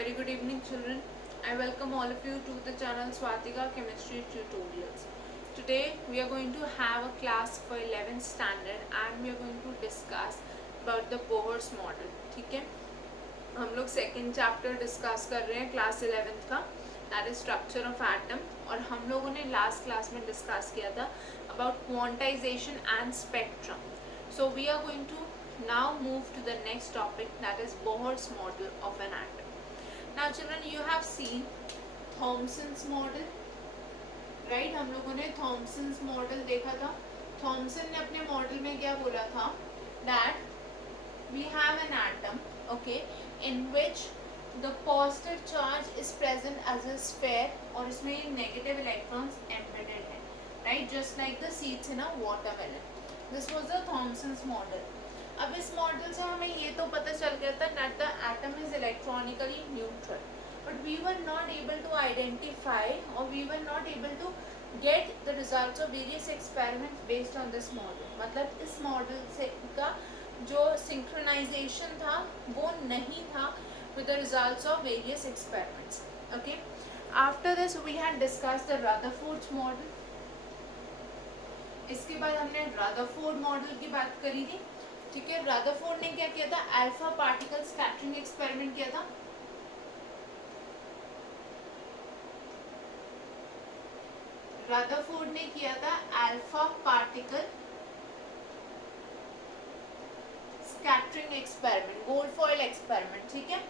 very good evening, children. I welcome all of you to the channel Swatika Chemistry Tutorials. Today we are going to have a class for 11th standard and we are going to discuss about the Bohr's model. ठीक है, हम लोग second chapter discuss कर रहे हैं class 11th का, that is structure of atom. और हम लोगों ने लास्ट क्लास में डिस्कस किया था about quantization and spectrum. So we are going to now move to the next topic, that is Bohr's model of an atom. Now children, you have seen Thomson's model, right? हम लोगों ने Thomson's model देखा था. Thomson ने अपने model में क्या बोला था, that we have an atom, okay, in which the positive charge is present as a sphere और इसमें negative electrons embedded है, right? Just like the seeds in a watermelon. This was the Thomson's model. अब इस model से हमें ये तो पता चल गया था that the atom is electronically neutral, but we were not able to identify or we were not able to get the results of various experiments based on this model. मतलब इस मॉडल से का जो synchronization था वो नहीं था with the results of various experiments. Okay. After this we had discussed the Rutherford's model. इसके बाद हमने रदरफोर्ड मॉडल की बात करी थी. ठीक है, रदरफोर्ड ने क्या किया था, अल्फा पार्टिकल स्कैटरिंग एक्सपेरिमेंट किया था. रदरफोर्ड ने किया था alpha particle scattering experiment, gold foil experiment. ठीक है,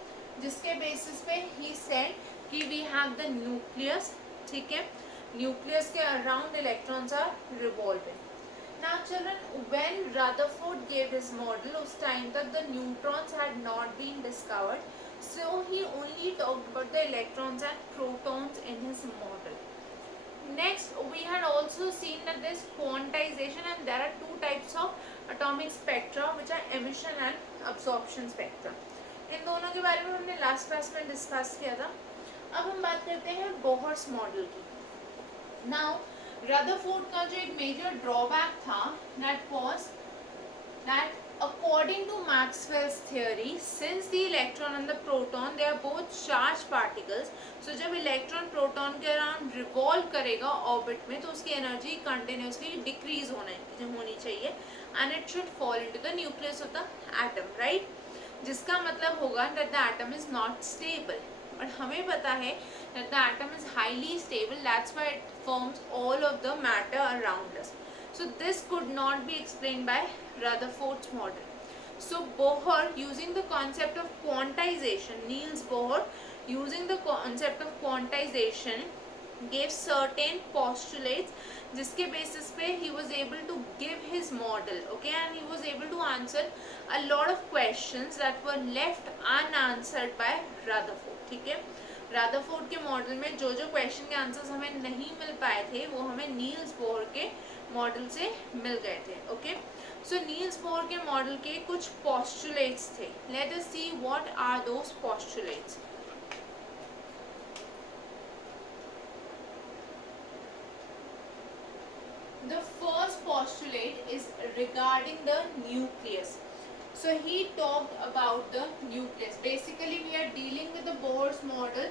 जिसके बेसिस पे ही सेड कि वी हैव द न्यूक्लियस. ठीक है, न्यूक्लियस के around electrons are revolving. Now children, when Rutherford gave his model, उस टाइम तक the neutrons had not been discovered, so he only talked about the electrons and protons in his model. Next, we had also seen that there is quantization and there are two types of atomic spectra which are emission and absorption spectra. इन दोनों के बारे में हमने last class में discuss किया था. अब हम बात करते हैं बोहर्स मॉडल की. Now, रदरफोर्ड का जो एक मेजर ड्रॉबैक था, that was that according to Maxwell's theory, since the electron and the proton they are both charged particles, so जब इलेक्ट्रॉन प्रोटॉन के अराउंड रिवॉल्व करेगा ऑर्बिट में तो उसकी एनर्जी कंटिन्यूसली डिक्रीज होनी चाहिए and it should fall into the nucleus of the atom, right? जिसका मतलब होगा that the atom is not stable. और हमें पता है that the atom is highly stable, that's why it forms all of the matter around us. So this could not be explained by Rutherford's model. So Bohr, using the concept of quantization, Niels Bohr, using the concept of quantization, gave certain postulates जिसके basis पे he was able to give his model, okay, and he was able to answer a lot of questions that were left unanswered by Rutherford. ठीक है, Rutherford के model में जो जो question के answers हमें नहीं मिल पाए थे वो हमें नील्स बोहर के मॉडल से मिल गए थे. ओके, सो नील्स बोहर के मॉडल के कुछ पोस्टुलेट्स थे. Let us see what are those postulates. The first postulate is regarding the nucleus. So he talked about the nucleus. Basically we are dealing with the Bohr's model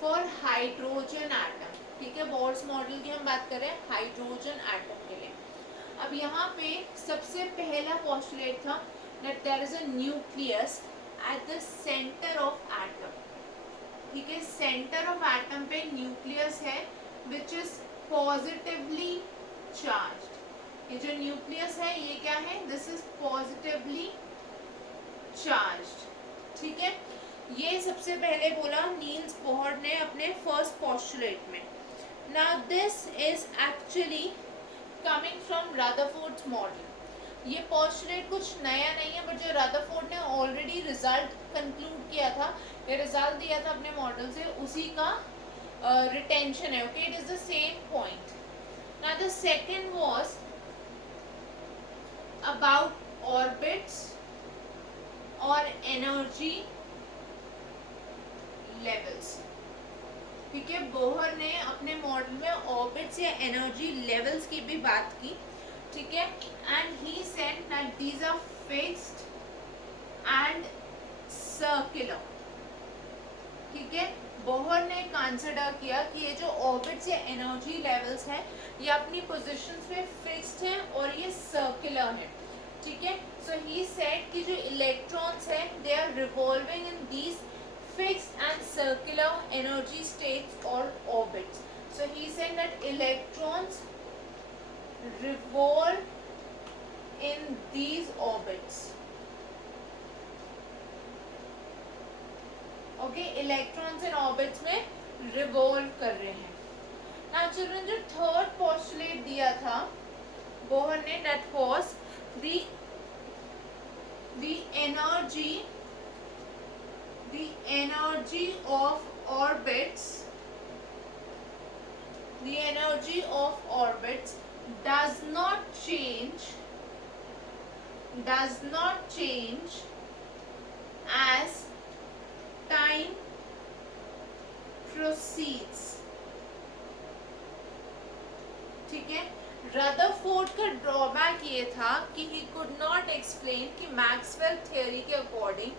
for hydrogen atom. ठीक है, Bohr's model की हम बात कर रहे हैं hydrogen atom के लिए. अब यहाँ पे सबसे पहला postulate था that there is a nucleus at the center of atom. ठीक है, center of atom पे nucleus है which is positively charged. ये जो nucleus है ये क्या है, this is positively charged. ठीक है, ये सबसे पहले बोला नील्स बोहर ने अपने फर्स्ट पोस्टुलेट में. Now this is actually coming from Rutherford's model. ये पोस्टुलेट कुछ नया नहीं है, बट जो रदरफोर्ड ने ऑलरेडी रिजल्ट कंक्लूड किया था, ये रिजल्ट दिया था अपने मॉडल से, उसी का रिटेंशन है. Okay, it is the same point. Now the second was about orbits और एनर्जी लेवल्स. ठीक है, बोहर ने अपने मॉडल में ऑर्बिट्स या एनर्जी लेवल्स की भी बात की. ठीक है, and he said that these are fixed and circular. ठीक है, बोहर ने कंसिडर किया कि ये जो ऑर्बिट्स या एनर्जी लेवल्स हैं ये अपनी पोजीशंस पे फिक्स्ड हैं और ये सर्कुलर हैं, ठीक है। सो ही सेड कि जो इलेक्ट्रॉन्स हैं they are revolving in these fixed and circular energy states और orbits. So he said that electrons revolve in these orbits. Okay, electrons in orbits में रिवॉल्व कर रहे हैं। नाउ चिल्ड्रन, जो थर्ड पोस्टुलेट दिया था बोहर ने, that was the energy of orbits, the energy of orbits does not change as time proceeds, ठीक है। रदरफोर्ड का ड्रॉबैक ये था कि ही कुड नॉट एक्सप्लेन कि मैक्सवेल थ्योरी के अकॉर्डिंग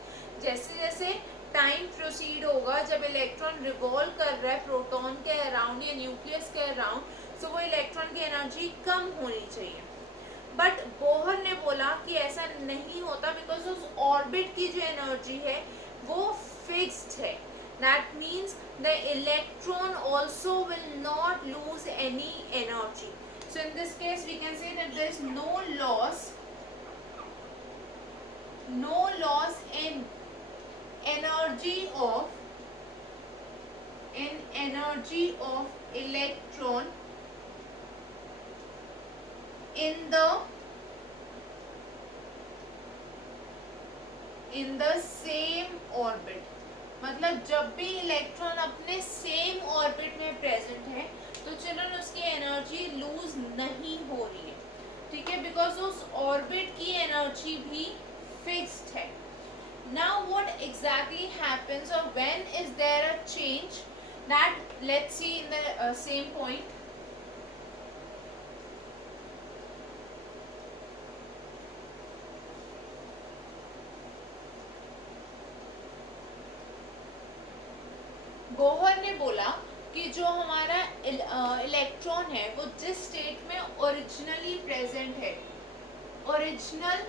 जैसे जैसे टाइम प्रोसीड होगा, जब इलेक्ट्रॉन रिवॉल्व कर रहा है प्रोटॉन के अराउंड या न्यूक्लियस के अराउंड, तो वो इलेक्ट्रॉन की एनर्जी कम होनी चाहिए। बट बोहर ने बोला कि ऐसा नहीं होता, बिकॉज उस ऑर्बिट की जो एनर्जी है वो फिक्स्ड है। That means the electron also will not lose any energy. So in this case we can say that there is no loss in energy of electron in the same orbit। मतलब जब भी electron अपने same orbit में present है तो children उसकी energy lose नहीं हो रही है, ठीक है, बिकॉज उस ऑर्बिट की एनर्जी भी फिक्स्ड है। Now what exactly happens or when is there a change, that let's see in the same point। Bohr ने बोला कि जो हमारा इलेक्ट्रॉन है वो जिस स्टेट में ओरिजिनली प्रेजेंट है, ओरिजिनल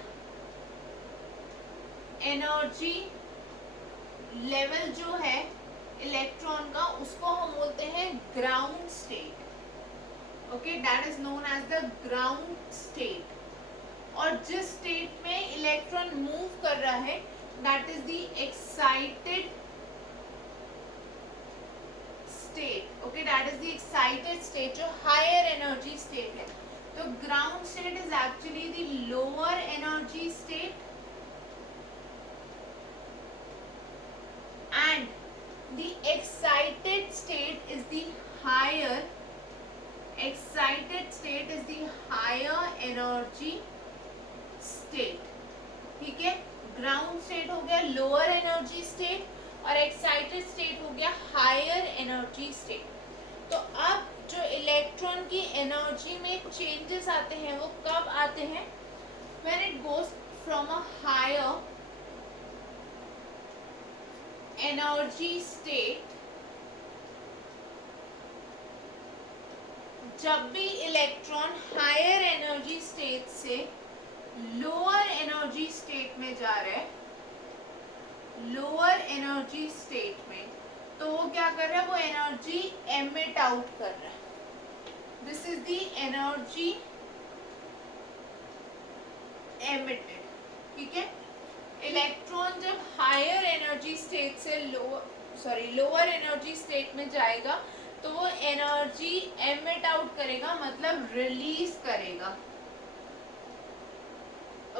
एनर्जी लेवल जो है इलेक्ट्रॉन का उसको हम बोलते हैं ground state. Okay, that is known as the ground state. और जिस स्टेट में इलेक्ट्रॉन मूव कर रहा है that is the excited state. Okay, that is the excited state, जो हायर एनर्जी स्टेट है। तो ground state is actually the lower energy state and the excited state is the higher energy state, ठीक है। Ground state हो गया lower energy state और excited state हो गया हायर एनर्जी स्टेट। तो अब जो इलेक्ट्रॉन की एनर्जी में चेंजेस आते हैं वो कब आते हैं, when it goes from a higher energy state, जब भी इलेक्ट्रॉन हायर एनर्जी स्टेट से लोअर एनर्जी स्टेट में जा रहा है, लोअर एनर्जी स्टेट में, तो वो क्या कर रहा है, वो एनर्जी एमिट आउट कर रहा है। This is the energy emitted, ठीक है। इलेक्ट्रॉन जब हायर एनर्जी स्टेट से लोअर एनर्जी स्टेट में जाएगा तो वो एनर्जी एमिट आउट करेगा, मतलब रिलीज करेगा।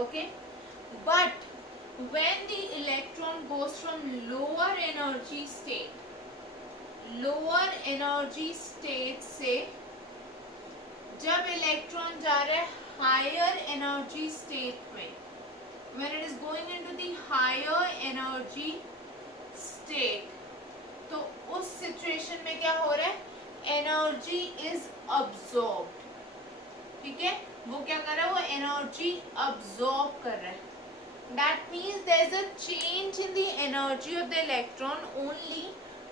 Okay, but when the electron goes from lower energy state से जब इलेक्ट्रॉन जा रहा है हायर एनर्जी स्टेट में, when it is going into the higher energy state, तो उस सिचुएशन में क्या हो रहा है, एनर्जी इज अब्सॉर्ब्ड, ठीक है। वो क्या कर रहा है, वो एनर्जी अब्सॉर्ब कर रहा है। That means there is a change in the energy of the electron only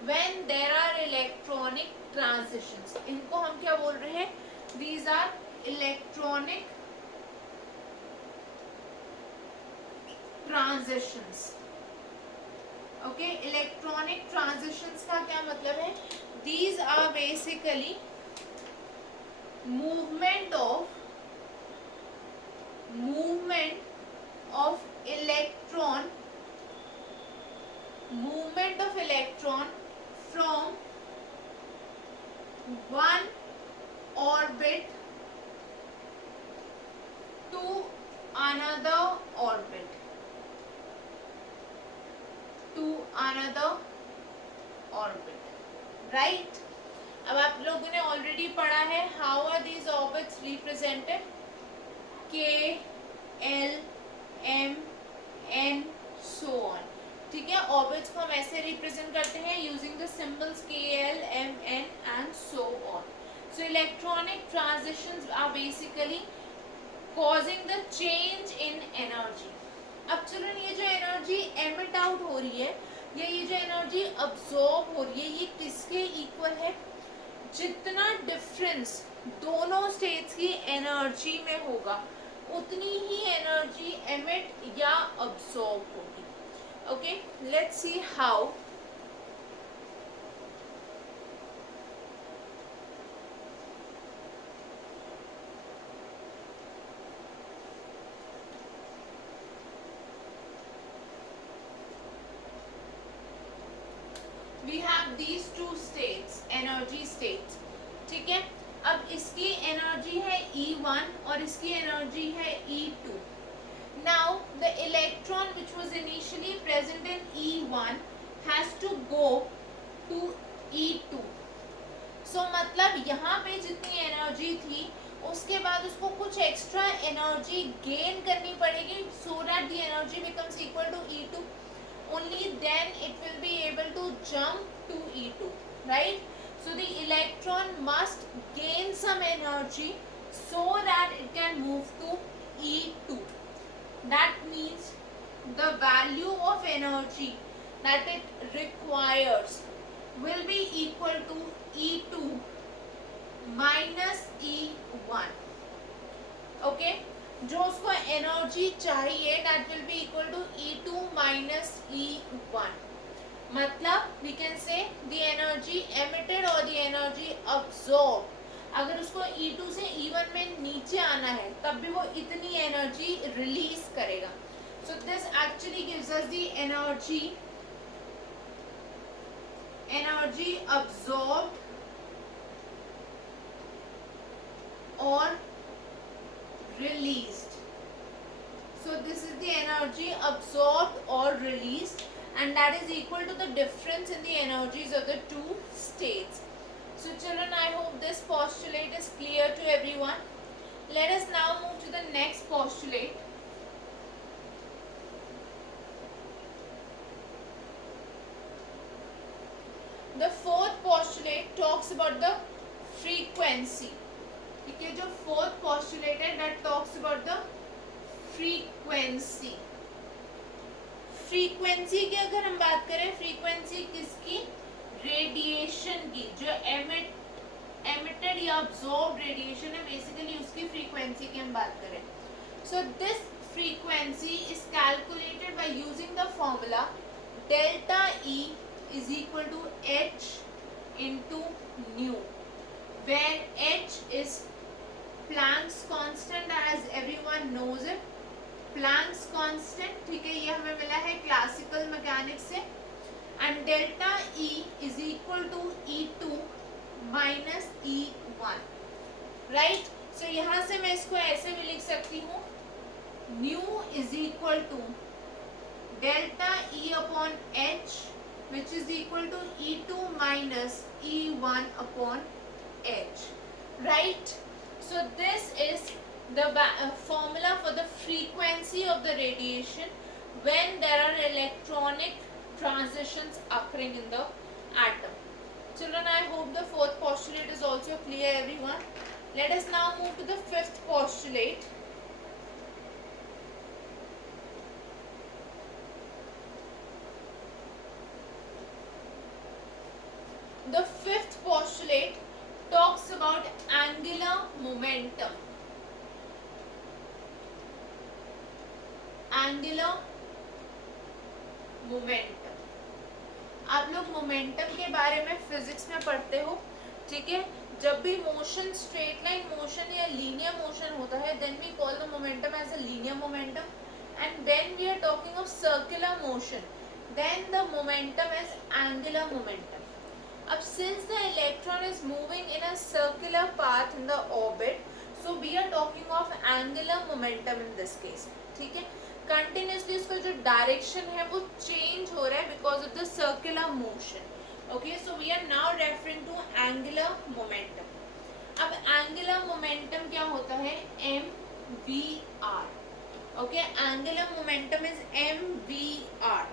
when there are electronic transitions. इनको हम क्या बोल रहे हैं? These are electronic transitions. Okay, electronic transitions का क्या मतलब है? These are basically movement of electron from one orbit to another orbit. Right? अब आप लोगों ने ऑलरेडी पढ़ा है how are these orbits represented? K, L, M, N, so on. ठीक है, ऑर्बिट्स को हम ऐसे रिप्रेजेंट करते हैं using the symbols K, L, M, N and so on. So electronic transitions are basically causing the change in energy. अब children ये जो एनर्जी एमिट आउट हो रही है या ये जो एनर्जी अब्सॉर्ब हो रही है, ये किसके इक्वल है? जितना डिफरेंस दोनों स्टेट्स की एनर्जी में होगा उतनी ही एनर्जी एमिट या अब्सॉर्ब होगी. Okay, let's see how. We have these two states, energy states. ठीक है, अब इसकी एनर्जी है E1 और इसकी एनर्जी है E2. Now the electron which was initially present in E1 has to go to E2. So मतलब यहाँ पे जितनी एनर्जी थी उसके बाद उसको कुछ एक्स्ट्रा एनर्जी गेन करनी पड़ेगी so that the energy becomes equal to E2. Only then it will be able to jump to E2, right? So the electron must gain some energy so that it can move to E2. That means the value of energy that it requires will be equal to E2 minus E1. Okay? जो उसको energy चाहिए that will be equal to E2 minus E1. मतलब we can say the energy emitted or the energy absorbed. अगर उसको E2 से E1 में नीचे आना है तब भी वो इतनी एनर्जी रिलीज करेगा. So this actually gives us the energy absorbed or released. So this is the energy absorbed or released and that is equal to the difference in the energies of the two states. So children, I hope this postulate is clear to everyone. Let us now move to the next postulate. The fourth postulate talks about the frequency. ठीक है, जो fourth postulate है that talks about the frequency. Frequency की अगर हम बात करें, frequency किसकी? रेडिएशन की. जो एमिटेड या अब्सॉर्ब्ड रेडिएशन है बेसिकली उसकी फ्रीक्वेंसी की हम बात करें. So this frequency is calculated by using the formula delta E is equal to H into nu, where H is Planck's constant as everyone knows it. Planck's constant, ठीक है, ये हमें मिला है क्लासिकल मैकेनिक्स से. And delta E is equal to E2 minus E1. Right? सो यहाँ से मैं इसको ऐसे भी लिख सकती हूँ, nu is equal to delta E upon H which is equal to E2 minus E1 upon H. Right? So this is the formula for the frequency of the radiation when there are electronic transitions occurring in the atom. Children, I hope the fourth postulate is also clear, everyone. Let us now move to the fifth postulate. The fifth postulate talks about angular momentum. Angular momentum. आप लोग momentum के बारे में physics में पढ़ते हो, ठीक है। जब भी मोशन स्ट्रेट लाइन मोशन या लीनियर मोशन होता है, then we call the momentum as a linear momentum, and when we are talking of circular motion, then the momentum is angular momentum. अब since the electron is moving in a circular path in the orbit, so we are talking of angular momentum in this case, ठीक है। Continuously इसका जो direction है वो change हो रहा है because of the circular motion, okay. So we are now referring to angular momentum. अब एंगुलर मोमेंटम क्या होता है? M V R, okay. Angular momentum is M V R.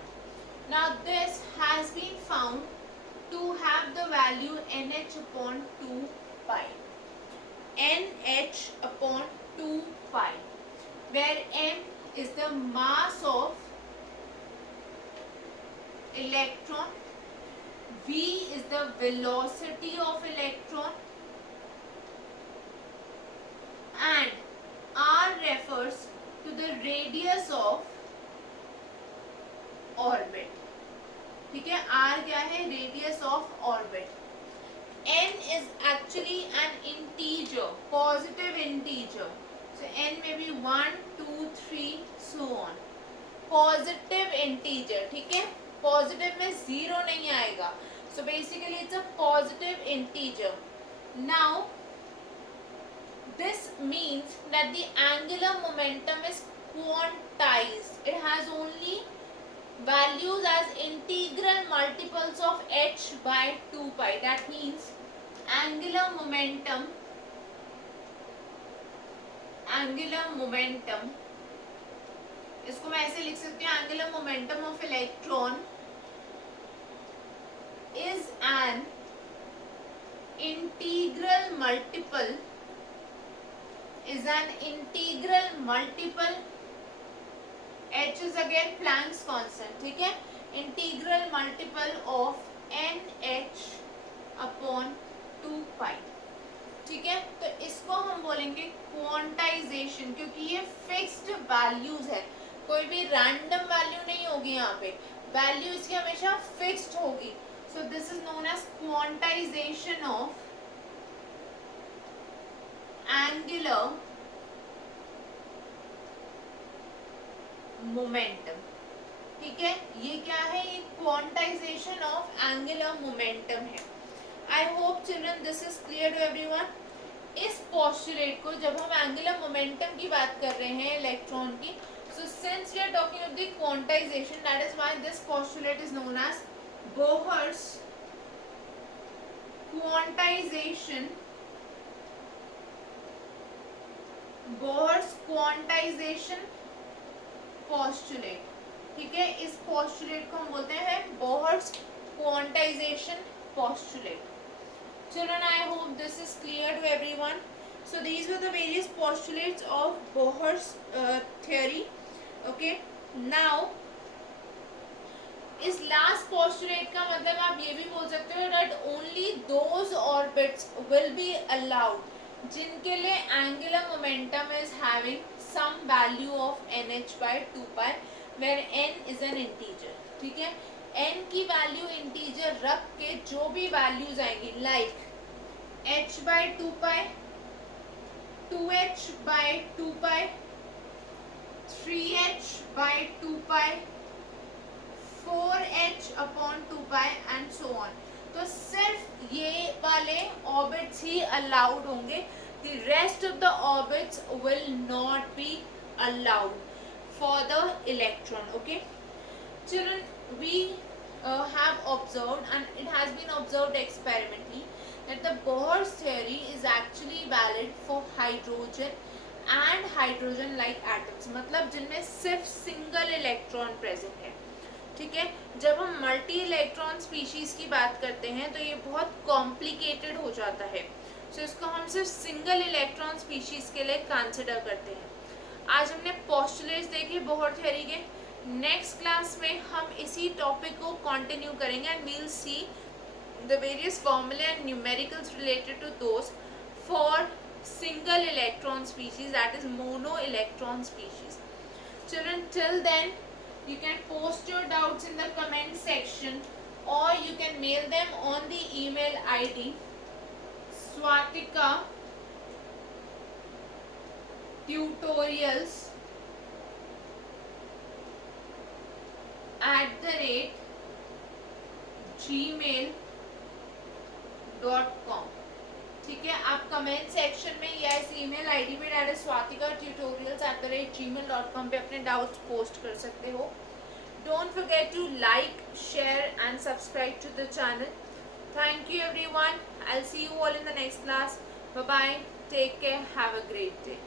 Now this has been found to have the value nh upon 2 pi. nh upon 2 pi, where m is the mass of electron, v is the velocity of electron, and r refers to the radius of orbit, ठीक है। R क्या है? Radius of orbit. N is actually an integer, positive integer, so n में be 1 2 3 so on, positive integer, ठीक है। Positive में zero नहीं आएगा, so basically it's a positive integer. Now this means that the angular momentum is quantised. It has only values as integral multiples of h by 2 pi. That means angular momentum इसको मैं ऐसे लिख सकती हूँ, angular momentum of electron is an integral multiple h is again Planck's constant, ठीक है। Integral multiple of nh upon 2 पाई, ठीक है। तो इसको हम बोलेंगे क्वांटाइजेशन, क्योंकि ये फिक्स्ड वैल्यूज है, कोई भी रैंडम वैल्यू नहीं होगी यहाँ पे, वैल्यू इसकी हमेशा फिक्स्ड होगी. So this is known as quantization of angular momentum. ठीक है, ये क्या है, ये क्वांटाइजेशन ऑफ एंगुलर मोमेंटम है. I hope children this is clear to everyone. इस पोस्टुलेट को जब हम एंगुलर मोमेंटम की बात कर रहे हैं इलेक्ट्रॉन की, so since we are talking of the quantization, that is why this postulate is known as Bohr's quantization. Bohr's quantization postulate. ठीक है, इस postulate को हम बोलते हैं Bohr's quantization postulate. Children, I hope this is clear to everyone. So these were the various postulates of Bohr's theory. Okay, now इस last postulate का मतलब आप ये भी बोल सकते हो that only those orbits will be allowed जिनके लिए angular momentum is having some value of nh by 2 pi where n is an integer. ठीक है, n की वैल्यू इंटीजर रख के जो भी वैल्यूज आएंगी like h by 2 pi, 2h by 2 pi, 3h by 2 pi, 4h upon 2 pi and so on. तो सिर्फ ये वाले ऑर्बिट्स ही अलाउड होंगे. The rest of the orbits will not be allowed for the electron. Okay, children, we have observed and it has been observed experimentally that the Bohr's theory is actually valid for hydrogen and hydrogen like atoms, मतलब जिनमें सिर्फ single electron present है. ठीक है, जब हम multi electron species की बात करते हैं तो ये बहुत कॉम्प्लिकेटेड हो जाता है. सो इसको हम सिर्फ सिंगल इलेक्ट्रॉन स्पीशीज के लिए कंसिडर करते हैं. आज हमने पोस्टुलेट्स देखे बोहर थ्योरी के. नेक्स्ट क्लास में हम इसी टॉपिक को कंटिन्यू करेंगे and we will see the various formula and numericals related to those for single electron species, that is mono electron species. Children, till then you can post your doubts in the comment section, or you can mail them on the email ID Swatika tutorials @gmail.com. ठीक है, आप comment section में या इस email ID में direct Swatika tutorials @gmail.com पे अपने doubts post कर सकते हो. Don't forget to like, share and subscribe to the channel. Thank you everyone. I'll see you all in the next class. Bye bye. Take care. Have a great day.